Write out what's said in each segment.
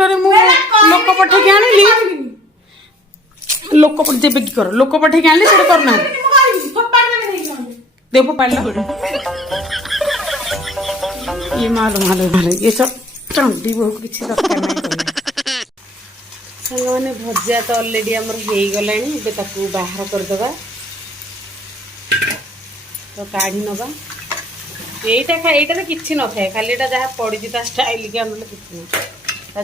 लोक पठेक आनिली लोक जेबे की कर लोक पठेक आनिली से करना देव पाला ये मालो मालो मालो ये सब चंडी बहुत किसी दरकार नहीं सांग मैंने भजा तो ऑलरेडी आमर हो गला बाहर करदे तो काढ़ी नवा यहीटा किसी न था खाली जहाँ पड़ी स्टाइल के आनले कि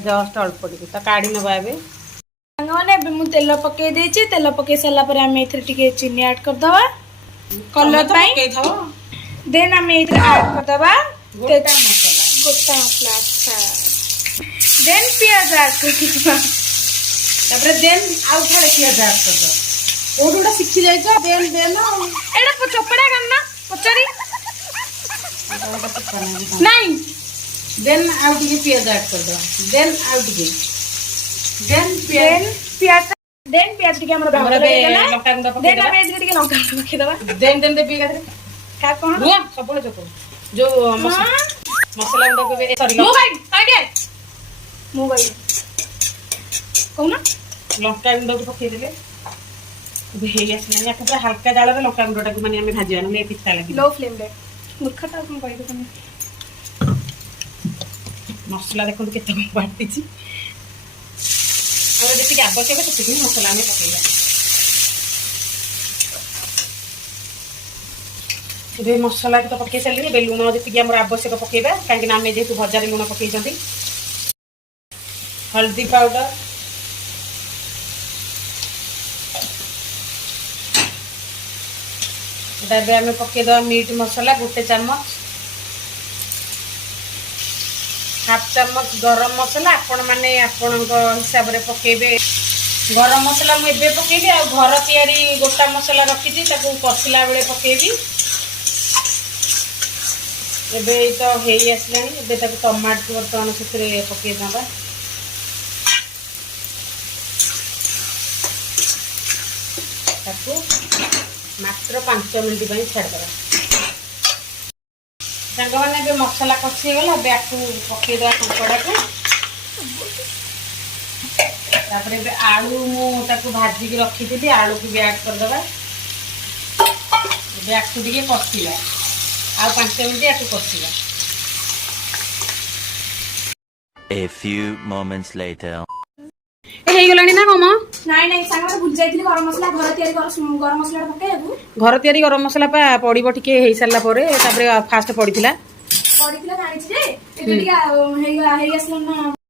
जस्ट अल्प टे तो काढ़ी नवा मैंने मुझे तेल पकई देती तेल पकई सारा आम ए चीनी ऐड करदे कलर देन आम ऐड करदे गोटा मसला अच्छा देन पियाज ऐड कर देन आउ थोड़े पियाज ऐड कर दो ओडुडा शिखी जाय छ देन देन एडा चपड़ा करना पचारी नहीं देन आउ टिके पियाज ऐड कर दो देन आउ टिके देन पियाज टिके हमरा लंका गुंडा पके देन हम एजरे टिके लंका गुंडा पके दबा देन देन दे पिया का कोन रुआ सबले चको जो मसाला गुंडा को सॉरी मोबाइल कोना लंका गुंडा को पके देले हे आसला या पूरा हल्का जाल रे लंका गुंडा को माने हमें भाजिया ना पिस्ता लगी लो फ्लेम रे मूर्खता कोन कहि दो मसला देखो केते बाटी छी और जति आवश्यक सेति मसला में पकेइला ये मसला तो पकई सारे लुण जी आम आवश्यक पकेबा कहीं आम जेहतु भजार लुण पकई हल्दी पाउडर आम पकईद मीट मसला गोटे चामच हाफ चामच गरम मसला आपण मैंने आपण हिसाब से पकेबे गरम मसला मुझे पकेबी आ घर तैयारी गोटा मसला रखी कषिला बेले पकेबी एबे तो हे आसलानी एबे ताको टमाटर बर्तमान से पकई दबा ताको मात्र 5 मिनट छाड़देवा सांग मैंने मसला कषिगला बैक पकईदा कंकड़ा को आलू मुझे भाजिक रखी थी आलू को भी ऐड करदे बैक को कषिला आ 5 मिनट या कषिला A few moments later. हे गलानी ना कम नहीं नहीं सांग मैं भूल जाइथिली गरम मसला घर तयारी गरम मसला पकेबू घर तयारी गरम मसला पा पड़िबो टिके हे सारला परे तापरे फास्ट पड़िथिला जानि छी जे एबे टिका हे आसला ना